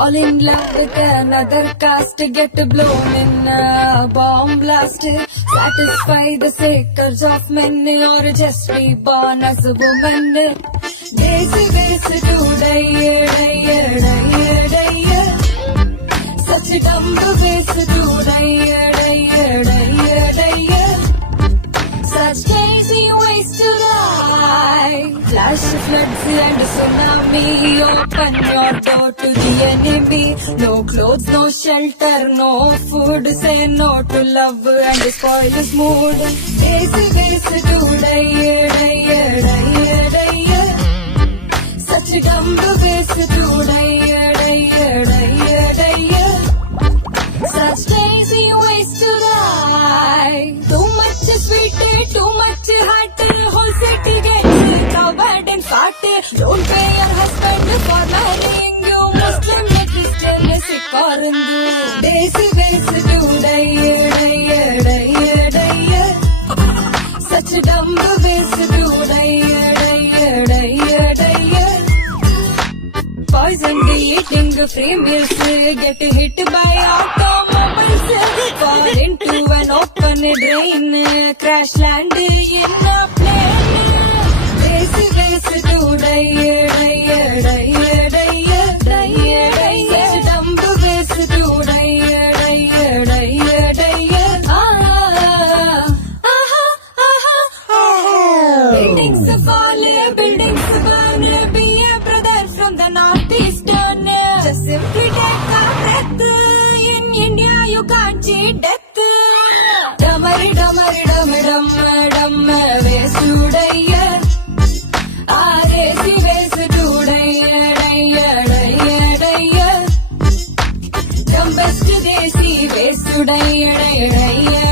Fall in love with another caste, get blown in a bomb blast. Satisfy the seekers of men or just be born as a woman. Days to die. Such a dumb ways to die. Such crazy ways to die. Flash floods and tsunami, open your door to the enemy. No clothes, no shelter, no food. Say no to love and spoil his mood. Days to die. Such a dumb ways to die. Such crazy ways to die. Too much sweet, too much hot. Whole city gets covered in fat. Don't pay your husband for marrying you. Muslim, Christian, Sikh or Hindu. Days to die. Such a dumb ways to die. Poison eating free meals, get hit by automobiles, fall into an open drain, crash land in a plane. Days to die. Such dumb ways to die. Buildings fall, buildings burn, be a brother from the northeastern. Just simply take a breath. In India you can't cheat death. Dummer, ways to die. RAC ways to die. Dumbest desi ways to die.